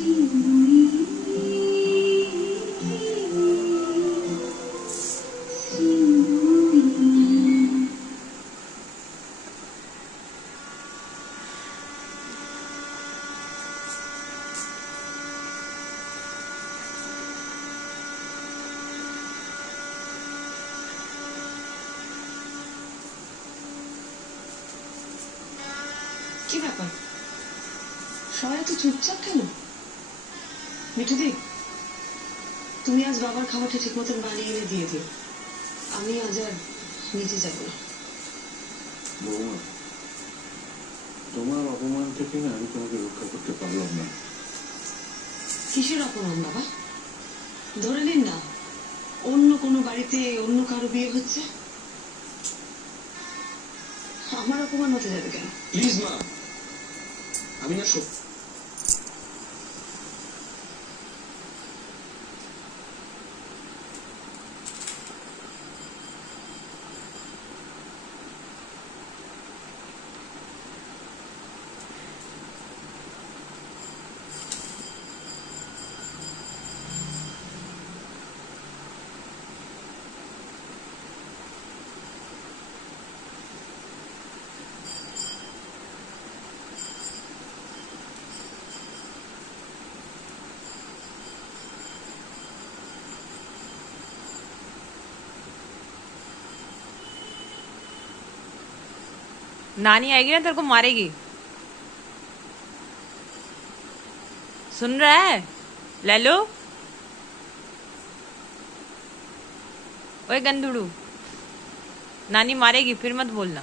কি ব্যাপার সবাই এত চুপচাপ কেন? মিঠুদি, তুমি আজ বাবার খাবারটা ঠিক মতন বানিয়ে এনে দিয়ে দিও। আমি আজ আর নিচে যাব না। বৌমা, তোমার অপমান থেকে না আমি তোমাকে রক্ষা করতে পারলাম না। কিসের অপমান বাবা? ধরে নিন না অন্য কোনো বাড়িতে অন্য কারো বিয়ে হচ্ছে, আমার অপমান হতে যাবে কেন? প্লিজ মা, আমি না সত্যি नानी आएगी ना तेरे को मारेगी। सुन रहा है लैलो? ओए गंदुड़ू, नानी मारेगी फिर मत बोलना।